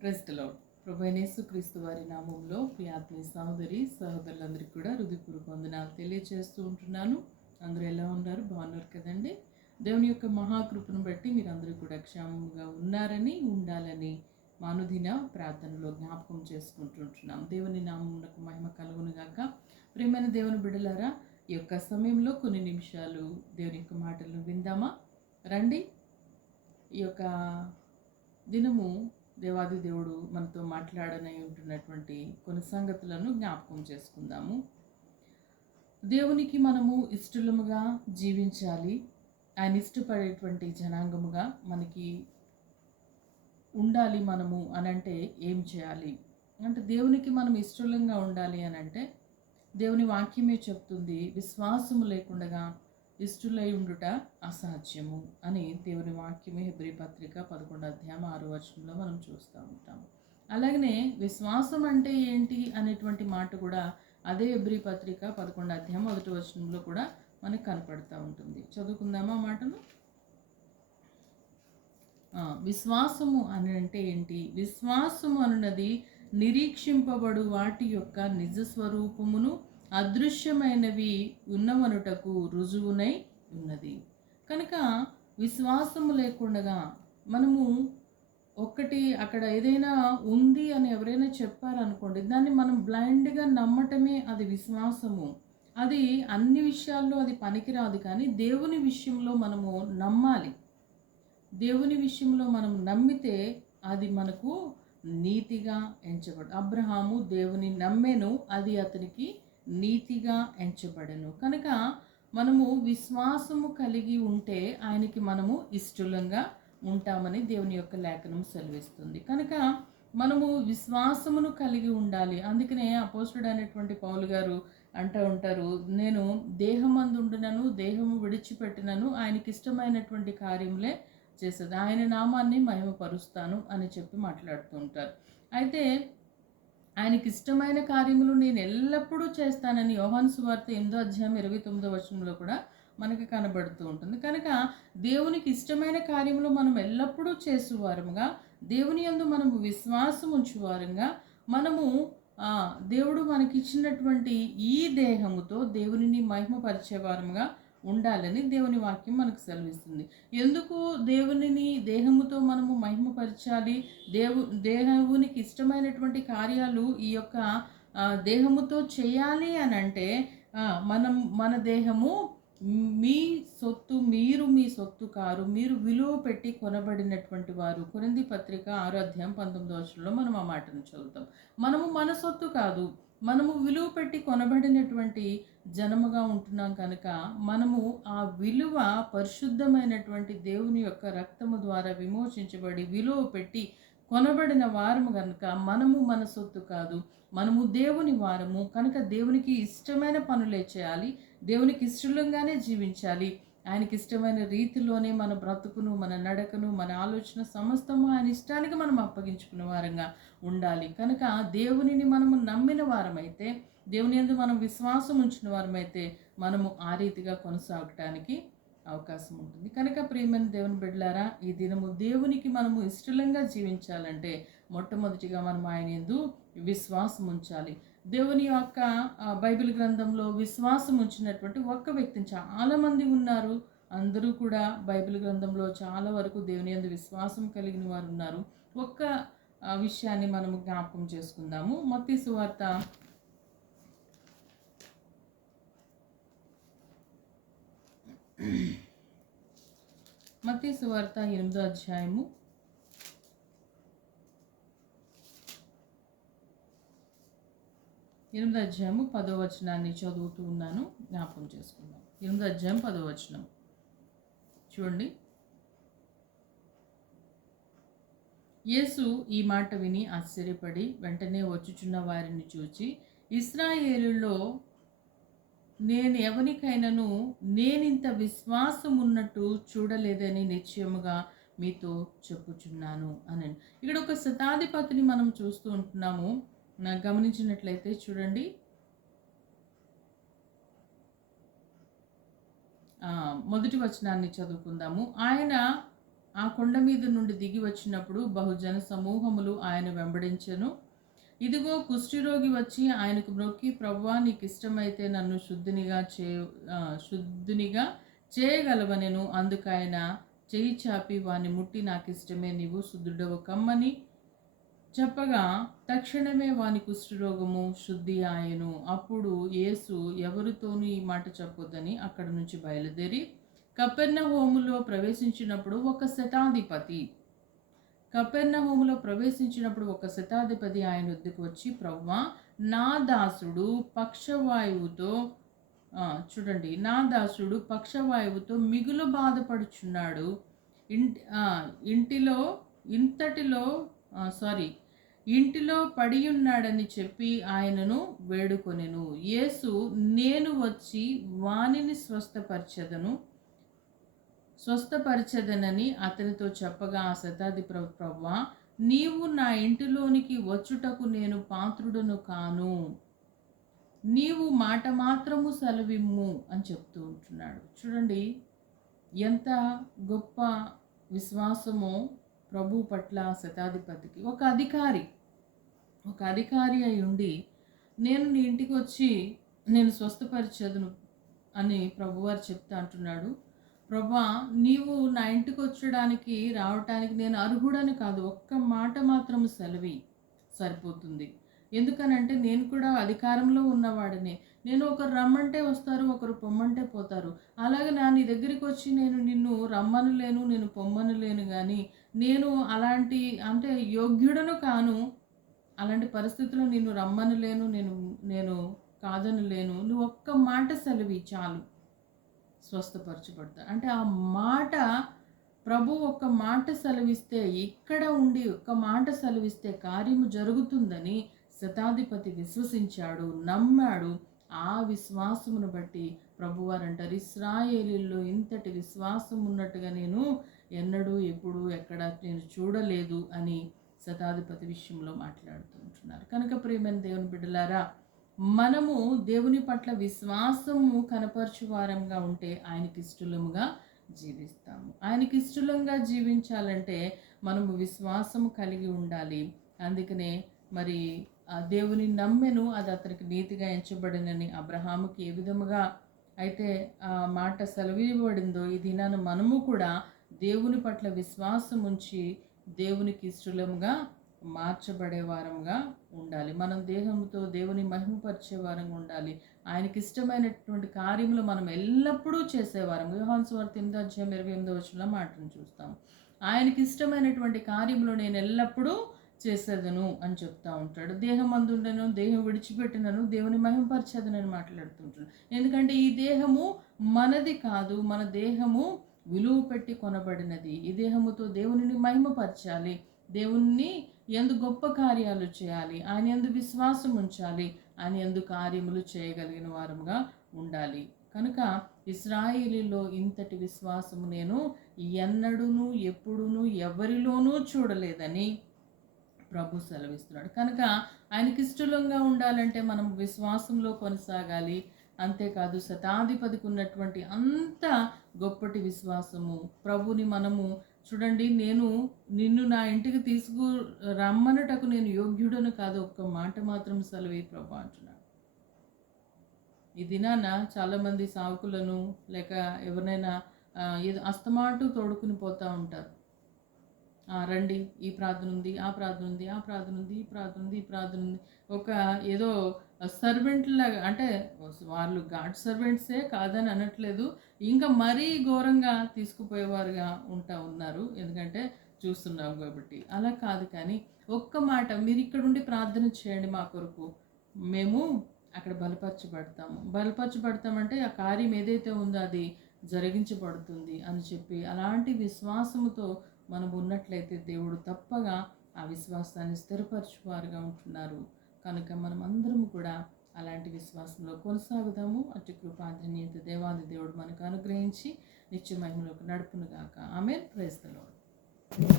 క్రైస్తలో ప్రభైనేసు క్రీస్తు వారి నామంలో ప్రియాత్మీ సహోదరి సహోదరులందరికీ కూడా హృదయపూర్వక వందనాలు తెలియజేస్తూ ఉంటున్నాను. అందరూ ఎలా ఉన్నారు? బాగున్నారు కదండి. దేవుని యొక్క మహాకృపను బట్టి మీరు అందరూ కూడా క్షేమంగా ఉన్నారని ఉండాలని మానుదిన ప్రార్థనలో జ్ఞాపకం చేసుకుంటుంటున్నాం దేవుని నామమునకు మహిమ కలుగును ప్రేమైన దేవుని బిడలారా ఈ యొక్క సమయంలో కొన్ని నిమిషాలు దేవుని యొక్క మాటలను విందామా? రండి. ఈ యొక్క దినము దేవాది దేవుడు మనతో మాట్లాడనై ఉంటున్నటువంటి కొన్ని సంగతులను జ్ఞాపకం చేసుకుందాము. దేవునికి మనము ఇష్టలముగా జీవించాలి. ఆయన ఇష్టపడేటువంటి జనాంగముగా మనకి ఉండాలి మనము అనంటే ఏం చేయాలి? అంటే దేవునికి మనం ఇష్టలంగా ఉండాలి అని అంటే దేవుని వాక్యమే చెప్తుంది. విశ్వాసము లేకుండా ఇష్టులై ఉండుట అసాధ్యము అని దేవుని వాక్యమే హెబ్రి పత్రిక పదకొండు అధ్యాయం ఆరు వర్షంలో మనం చూస్తూ ఉంటాము. అలాగనే విశ్వాసం అంటే ఏంటి అనేటువంటి మాట కూడా అదే హెబ్రి పత్రిక పదకొండు అధ్యాయం మొదటి వచనంలో కూడా మనకు కనపడుతూ ఉంటుంది. చదువుకుందామా ఆ మాటను? విశ్వాసము అని అంటే ఏంటి? విశ్వాసము అనున్నది నిరీక్షింపబడు వాటి యొక్క నిజ స్వరూపమును అదృశ్యమైనవి ఉన్నవనుటకు రుజువునై ఉన్నది. కనుక విశ్వాసము లేకుండా మనము ఒక్కటి అక్కడ ఏదైనా ఉంది అని ఎవరైనా చెప్పారనుకోండి దాన్ని మనం బ్లైండ్గా నమ్మటమే అది విశ్వాసము. అది అన్ని విషయాల్లో అది పనికిరాదు కానీ దేవుని విషయంలో మనము నమ్మాలి. దేవుని విషయంలో మనం నమ్మితే అది మనకు నీతిగా ఎంచబడు అబ్రహాము దేవుని నమ్మెను అది అతనికి నీతిగా ఎంచబడను. కనుక మనము విశ్వాసము కలిగి ఉంటే ఆయనకి మనము ఇష్టలంగా ఉంటామని దేవుని యొక్క లేఖనం సెలవిస్తుంది. కనుక మనము విశ్వాసమును కలిగి ఉండాలి. అందుకనే అపోస్తుడు అనేటువంటి పౌలు గారు అంటూ ఉంటారు నేను దేహమందుండునను దేహము విడిచిపెట్టినను ఆయనకి ఇష్టమైనటువంటి కార్యములే చేసేది. ఆయన నామాన్ని మహిమపరుస్తాను అని చెప్పి మాట్లాడుతూ ఉంటారు. అయితే ఆయనకి ఇష్టమైన కార్యములు నేను ఎల్లప్పుడూ చేస్తానని యోహన్ సువార్త ఎనిమిదో అధ్యాయం ఇరవై తొమ్మిదో వచనంలో కూడా మనకి కనబడుతూ ఉంటుంది. కనుక దేవునికి ఇష్టమైన కార్యములు మనం ఎల్లప్పుడూ చేసేవారముగా దేవుని యందు మనము విశ్వాసం ఉంచువారంగా మనము దేవుడు మనకి ఇచ్చినటువంటి ఈ దేహముతో దేవునిని మహిమపరిచేవారముగా ఉండాలని దేవుని వాక్యం మనకు సెలవిస్తుంది. ఎందుకు దేవునిని దేహముతో మనము మహిమపరచాలి? దేవు దేవునికి ఇష్టమైనటువంటి కార్యాలు ఈ యొక్క దేహముతో చేయాలి అని అంటే మనం మన దేహము మీ సొత్తు మీరు మీ సొత్తు కారు మీరు విలువ పెట్టి కొనబడినటువంటి వారు. కొరింది పత్రిక ఆరో అధ్యాయం పంతొమ్మిదో వర్షంలో మనం ఆ మాటను చదువుతాం. మనము మన సొత్తు కాదు. మనము విలువ పెట్టి కొనబడినటువంటి జనముగా ఉంటున్నాం కనుక మనము ఆ విలువ పరిశుద్ధమైనటువంటి దేవుని యొక్క రక్తము ద్వారా విమోచించబడి విలువ పెట్టి కొనబడిన వారము కనుక మనము మన సొత్తు కాదు. మనము దేవుని వారము. కనుక దేవునికి ఇష్టమైన పనులే చేయాలి. దేవునికి ఇష్టంగానే జీవించాలి. ఆయనకి ఇష్టమైన రీతిలోనే మన బ్రతుకును మన నడకను మన ఆలోచన సమస్తము ఆయన ఇష్టానికి మనం అప్పగించుకున్న వారంగా ఉండాలి. కనుక దేవునిని మనము నమ్మిన వారమైతే దేవుని ఎందు మనం విశ్వాసం ఉంచిన వారమైతే మనము ఆ రీతిగా కొనసాగటానికి అవకాశం ఉంటుంది. కనుక ప్రియమైన దేవుని బిడ్డలారా ఈ దినము దేవునికి మనము ఇష్టలంగా జీవించాలంటే మొట్టమొదటిగా మనం ఆయన ఎందు విశ్వాసం ఉంచాలి. దేవుని యొక్క బైబిల్ గ్రంథంలో విశ్వాసం ఉంచినటువంటి ఒక్క వ్యక్తిని చాలామంది ఉన్నారు. అందరూ కూడా బైబిల్ గ్రంథంలో చాలా వరకు దేవుని అందు విశ్వాసం కలిగిన వారు ఉన్నారు. ఒక్క విషయాన్ని మనం జ్ఞాపకం చేసుకుందాము. మత్తి సువార్త మత్తి సువార్త ఎనిమిదో అధ్యాయము. ఎనిమిది అధ్యాయము పదో వచనాన్ని చదువుతూ ఉన్నాను. జ్ఞాపకం చేసుకుందాం. ఎనిమిది అధ్యాయం పదో వచనం. చూడండి. యేసు ఈ మాట విని ఆశ్చర్యపడి వెంటనే వచ్చుచున్న వారిని చూచి ఇస్రాయేలులో నేను ఎవరికైనాను నేనింత విశ్వాసం ఉన్నట్టు చూడలేదని నిశ్చయముగా మీతో చెప్పుచున్నాను అని ఇక్కడ ఒక శతాధిపతిని మనం చూస్తూ ఉంటున్నాము. నా గమనించినట్లయితే చూడండి. మొదటి వచనాన్ని చదువుకుందాము. ఆయన ఆ కొండ మీద నుండి దిగి వచ్చినప్పుడు బహుజన సమూహములు ఆయన వెంబడించెను. ఇదిగో కుష్ఠిరోగి వచ్చి ఆయనకు మ్రొక్కి ప్రవ్వా నీకు ఇష్టమైతే నన్ను శుద్ధినిగా చే శుద్ధినిగా చేయగలవనెను. అందుకు ఆయన చేయి చాపి వాని ముట్టి నాకు ఇష్టమే నీవు శుద్ధుడవు కమ్మని చెప్పగా తక్షణమే వాని కుష్ఠరోగము శుద్ధి ఆయను. అప్పుడు యేసు ఎవరితోనూ ఈ మాట చెప్పొద్దని అక్కడి నుంచి బయలుదేరి కపెర్ణ హోములో ప్రవేశించినప్పుడు ఒక శతాధిపతి కపెర్ణ హోములో ప్రవేశించినప్పుడు ఒక శతాధిపతి ఆయన వద్దకు వచ్చి ప్రవ్వ నా దాసుడు పక్షవాయువుతో చూడండి నా దాసుడు పక్షవాయువుతో మిగులు బాధపడుచున్నాడు. ఇంటి ఇంటిలో ఇంతటిలో సారీ ఇంటిలో పడి ఉన్నాడని చెప్పి ఆయనను వేడుకొనెను. యేసు నేను వచ్చి వానిని స్వస్థపరచదను. స్వస్థపరచదనని అతనితో చెప్పగా ఆ శతాది ప్రవ్వా నీవు నా ఇంటిలోనికి వచ్చుటకు నేను పాత్రుడను కాను. నీవు మాట మాత్రము సెలవిమ్ము అని చెప్తూ ఉంటున్నాడు. చూడండి ఎంత గొప్ప విశ్వాసమో ప్రభు పట్ల శతాధిపతికి. ఒక అధికారి ఒక అధికారి అయి ఉండి నేను నీ ఇంటికి వచ్చి నేను స్వస్థపరిచేదను అని ప్రభువారు చెప్తా అంటున్నాడు. ప్రభా నీవు నా ఇంటికి వచ్చడానికి రావటానికి నేను అర్హుడని కాదు. ఒక్క మాట మాత్రం సెలవి సరిపోతుంది. ఎందుకనంటే నేను కూడా అధికారంలో ఉన్నవాడిని. నేను ఒకరు రమ్మంటే వస్తారు ఒకరు పొమ్మంటే పోతారు. అలాగే నా నీ దగ్గరికి వచ్చి నేను నిన్ను రమ్మను లేను నేను పొమ్మను లేను కానీ నేను అలాంటి అంటే యోగ్యుడను కాను అలాంటి పరిస్థితుల్లో నేను రమ్మను లేను నేను నేను కాదను లేను. నువ్వు ఒక్క మాట సెలవి చాలు. స్వస్థపరచబడతా. అంటే ఆ మాట ప్రభు ఒక్క మాట సెలవిస్తే ఇక్కడ ఉండి ఒక్క మాట సెలవిస్తే కార్యము జరుగుతుందని శతాధిపతి విశ్వసించాడు నమ్మాడు. ఆ విశ్వాసమును బట్టి ప్రభువారు అంటారు ఇస్రాయేలీల్లో ఇంతటి విశ్వాసం ఉన్నట్టుగా నేను ఎన్నడూ ఎప్పుడు ఎక్కడ నేను చూడలేదు అని శతాధిపతి విషయంలో మాట్లాడుతూ ఉంటున్నారు. కనుక ప్రేమైన దేవుని బిడ్డలారా మనము దేవుని పట్ల విశ్వాసము కనపరచు వారంగా ఉంటే ఆయనకి ఇష్టలముగా జీవిస్తాము. ఆయనకి ఇష్టలంగా జీవించాలంటే మనము విశ్వాసము కలిగి ఉండాలి. అందుకనే మరి ఆ దేవుని నమ్మెను అది అతనికి నీతిగా ఎంచబడినని అబ్రహాముకి ఏ విధముగా అయితే ఆ మాట సెలవివ్వబడిందో ఈ దినాన మనము కూడా దేవుని పట్ల విశ్వాసం ఉంచి దేవునికి ఇష్టలముగా మార్చబడే వారంగా ఉండాలి. మనం దేహంతో దేవుని మహిమపరిచే వారంగా ఉండాలి. ఆయనకి ఇష్టమైనటువంటి కార్యములు మనం ఎల్లప్పుడూ చేసేవారం వ్యూహాన్స్ స్వార్థ ఎనిమిదో అధ్యాయం ఇరవై ఎనిమిదో వచ్చిన మాటను చూస్తాం. ఆయనకి ఇష్టమైనటువంటి కార్యములు నేను ఎల్లప్పుడూ చేసేదను అని చెప్తా ఉంటాడు. దేహం అందుండను దేహం విడిచిపెట్టినను దేవుని మహిమపరిచేదనని మాట్లాడుతుంటాడు ఎందుకంటే ఈ దేహము మనది కాదు మన దేహము విలువ పెట్టి కొనబడినది. ఈ దేహముతో దేవునిని మహిమపరచాలి. దేవుణ్ణి ఎందు గొప్ప కార్యాలు చేయాలి. ఆయన ఎందు విశ్వాసం ఉంచాలి. ఆయన ఎందు కార్యములు చేయగలిగిన వారముగా ఉండాలి. కనుక ఇస్రాయిలీలో ఇంతటి విశ్వాసము నేను ఎన్నడూను ఎప్పుడును ఎవరిలోనూ చూడలేదని ప్రభు సెలవిస్తున్నాడు. కనుక ఆయనకి ఇష్టలంగా ఉండాలంటే మనం విశ్వాసంలో కొనసాగాలి. అంతేకాదు శతాధిపతికి ఉన్నటువంటి అంత గొప్పటి విశ్వాసము. ప్రభుని మనము చూడండి నేను నిన్ను నా ఇంటికి తీసుకు రమ్మనుటకు నేను యోగ్యుడను కాదు ఒక్క మాట మాత్రం సెలవే ప్రభు అంటున్నాడు ఈ దినాన చాలామంది సావుకులను లేక ఎవరినైనా ఏదో అస్తమాటు తోడుకుని పోతూ ఉంటారు. ఆ, రండి ఈ ప్రార్థన ఉంది ఆ ప్రార్థన ఉంది ఆ ప్రార్థన ఉంది ఈ ప్రార్థన ఉంది ఈ ప్రార్థన ఉంది. ఒక ఏదో లాగా అంటే వాళ్ళు గాడ్ సర్వెంట్సే కాదని అనట్లేదు. ఇంకా మరీ ఘోరంగా తీసుకుపోయేవారుగా ఉంటా ఉన్నారు. ఎందుకంటే చూస్తున్నాం కాబట్టి. అలా కాదు కానీ ఒక్క మాట మీరు ఇక్కడ ఉండి ప్రార్థన చేయండి మా కొరకు. మేము అక్కడ బలపరచబడతాము. బలపరచబడతామంటే ఆ కార్యం ఏదైతే ఉందో అది జరిగించబడుతుంది అని చెప్పి అలాంటి విశ్వాసముతో మనం ఉన్నట్లయితే దేవుడు తప్పగా ఆ విశ్వాసాన్ని స్థిరపరచువారుగా ఉంటున్నారు. కనుక మనం అందరం కూడా అలాంటి విశ్వాసంలో కొనసాగుదాము. అటు కృపాధన్యత దేవాది దేవుడు మనకు అనుగ్రహించి నిత్య మహిమలోకి నడుపునుగాక ఆమె ప్రైజ్ ద